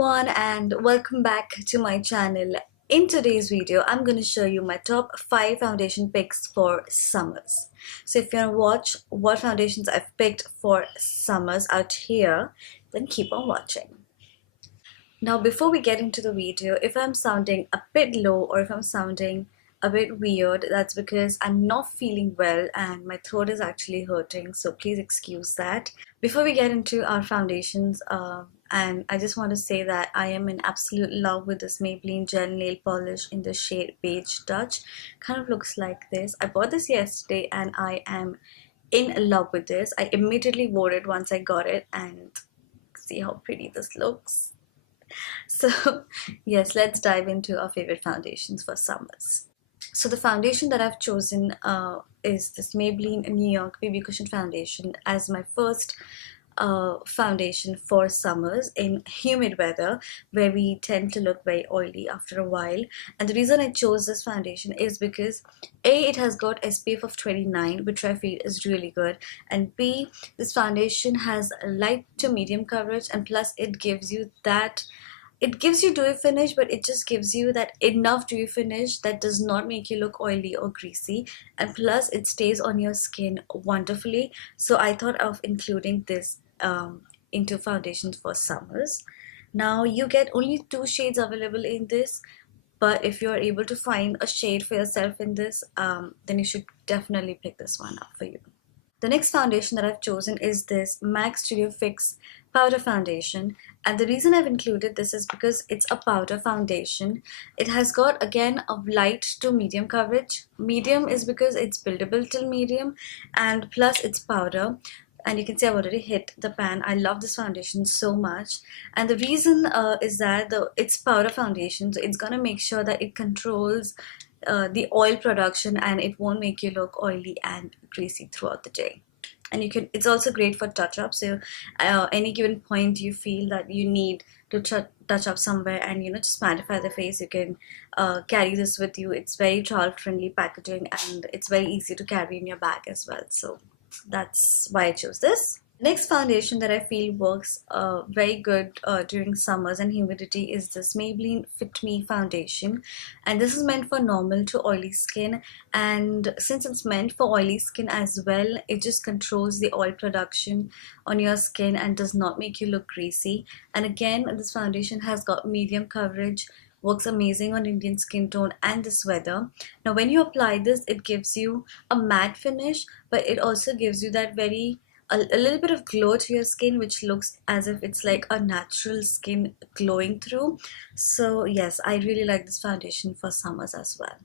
everyone and welcome back to my channel. In today's video, I'm going to show you my top 5 foundation picks for summers. So if you want to watch what foundations I've picked for summers out here, then keep on watching. Now before we get into the video, if I'm sounding a bit low or if I'm sounding a bit weird, that's because I'm not feeling well and my throat is actually hurting, so please excuse that. Before we get into our foundations, and I just want to say that I am in absolute love with this Maybelline gel nail polish in the shade Beige Touch. Kind of looks like this. I bought this yesterday and I am in love with this. I immediately wore it once I got it and see how pretty this looks. So yes, let's dive into our favorite foundations for summers. So the foundation that I've chosen is this Maybelline New York BB Cushion Foundation as my first foundation for summers in humid weather where we tend to look very oily after a while. And the reason I chose this foundation is because A, it has got SPF of 29, which I feel is really good, and B, this foundation has light to medium coverage, and plus it gives you dewy finish, but it just gives you that enough dewy finish that does not make you look oily or greasy, and plus it stays on your skin wonderfully. So I thought of including this into foundations for summers. Now you get only 2 shades available in this, but if you're able to find a shade for yourself in this, then you should definitely pick this one up for you. The next foundation that I've chosen is this MAC Studio Fix powder foundation, and the reason I've included this is because it's a powder foundation. It has got again a light to medium coverage. Medium is because it's buildable till medium, and plus it's powder. And you can see I've already hit the pan. I love this foundation so much, and the reason is that it's powder foundation, so it's gonna make sure that it controls the oil production and it won't make you look oily and greasy throughout the day. And it's also great for touch-up, so any given point you feel that you need to touch up somewhere and just mattify the face, you can carry this with you. It's very child-friendly packaging and it's very easy to carry in your bag as well, so that's why I chose this. Next foundation that I feel works very good during summers and humidity is this Maybelline Fit Me foundation, and this is meant for normal to oily skin, and since it's meant for oily skin as well, it just controls the oil production on your skin and does not make you look greasy. And again, this foundation has got medium coverage, works amazing on Indian skin tone and this weather. Now when you apply this, it gives you a matte finish, but it also gives you that a little bit of glow to your skin, which looks as if it's like a natural skin glowing through. So yes, I really like this foundation for summers as well.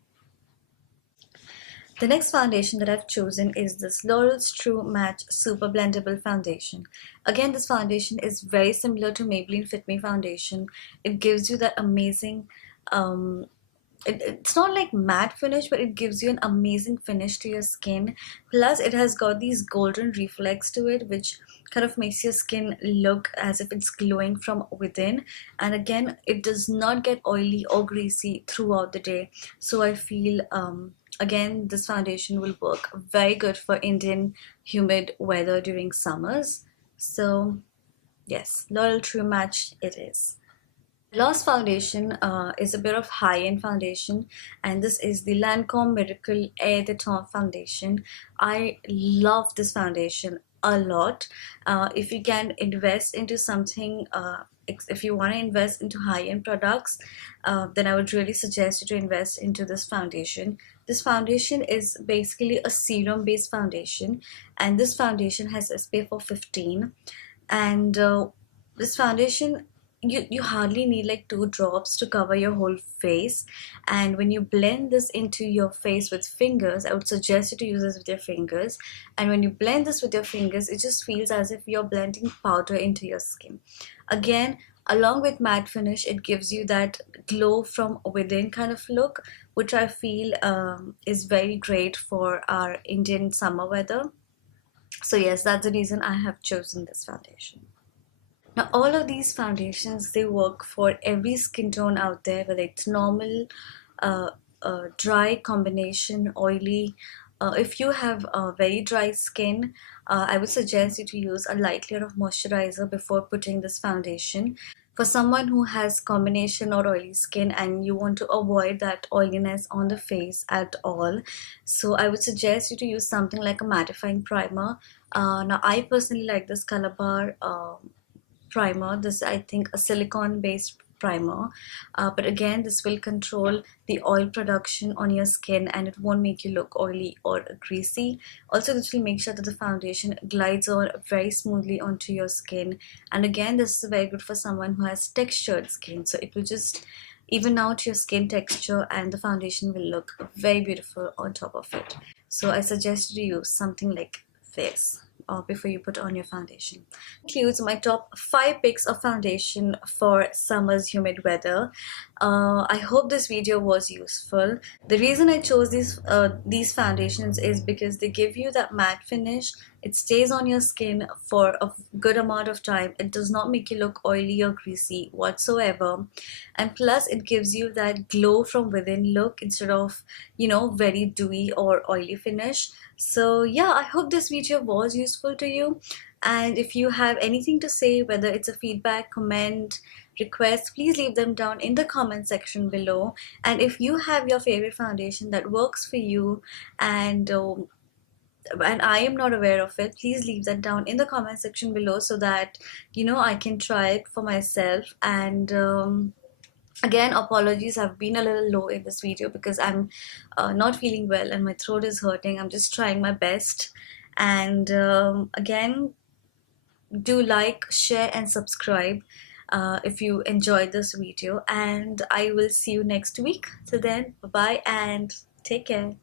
The next foundation that I've chosen is this L'Oreal's True Match Super Blendable Foundation. Again, this foundation is very similar to Maybelline Fit Me foundation. It gives you that amazing it's not like matte finish, but it gives you an amazing finish to your skin. Plus it has got these golden reflex to it, which kind of makes your skin look as if it's glowing from within. And again, it does not get oily or greasy throughout the day, so I feel again this foundation will work very good for Indian humid weather during summers. So yes, L'Oreal True Match it is. Last foundation is a bit of high-end foundation, and this is the Lancome Vertical Air de Temps foundation. I love this foundation a lot. If you can invest into something, if you want to invest into high-end products, then I would really suggest you to invest into this foundation. This foundation is basically a serum-based foundation, and this foundation has SPF of 15, and this foundation, you hardly need like 2 drops to cover your whole face. And when you blend this into your face with fingers, I would suggest you to use this with your fingers, and when you blend this with your fingers, it just feels as if you're blending powder into your skin. Again, along with matte finish, it gives you that glow from within kind of look, which I feel is very great for our Indian summer weather. So yes, that's the reason I have chosen this foundation. Now all of these foundations, they work for every skin tone out there, whether it's normal, dry, combination, oily. If you have very dry skin, I would suggest you to use a light layer of moisturizer before putting this foundation. For someone who has combination or oily skin and you want to avoid that oiliness on the face at all, so I would suggest you to use something like a mattifying primer. Now I personally like this color bar primer. This, I think, a silicone based primer, but again, this will control the oil production on your skin and it won't make you look oily or greasy. Also, this will make sure that the foundation glides on very smoothly onto your skin, and again, this is very good for someone who has textured skin, so it will just even out your skin texture and the foundation will look very beautiful on top of it. So I suggest you to use something like this before you put on your foundation. Includes my top 5 picks of foundation for summer's humid weather. I hope this video was useful. The reason I chose these foundations is because they give you that matte finish. It stays on your skin for a good amount of time. It does not make you look oily or greasy whatsoever, and plus it gives you that glow from within look instead of, you know, very dewy or oily finish. So yeah, I hope this video was useful to you, and if you have anything to say, whether it's a feedback, comment, request, please leave them down in the comment section below. And if you have your favorite foundation that works for you and I am not aware of it, please leave that down in the comment section below so that, you know, I can try it for myself. And again, apologies, I've been a little low in this video because I'm not feeling well and my throat is hurting. I'm just trying my best. And again, do like, share and subscribe if you enjoyed this video, and I will see you next week. Till then, bye bye and take care.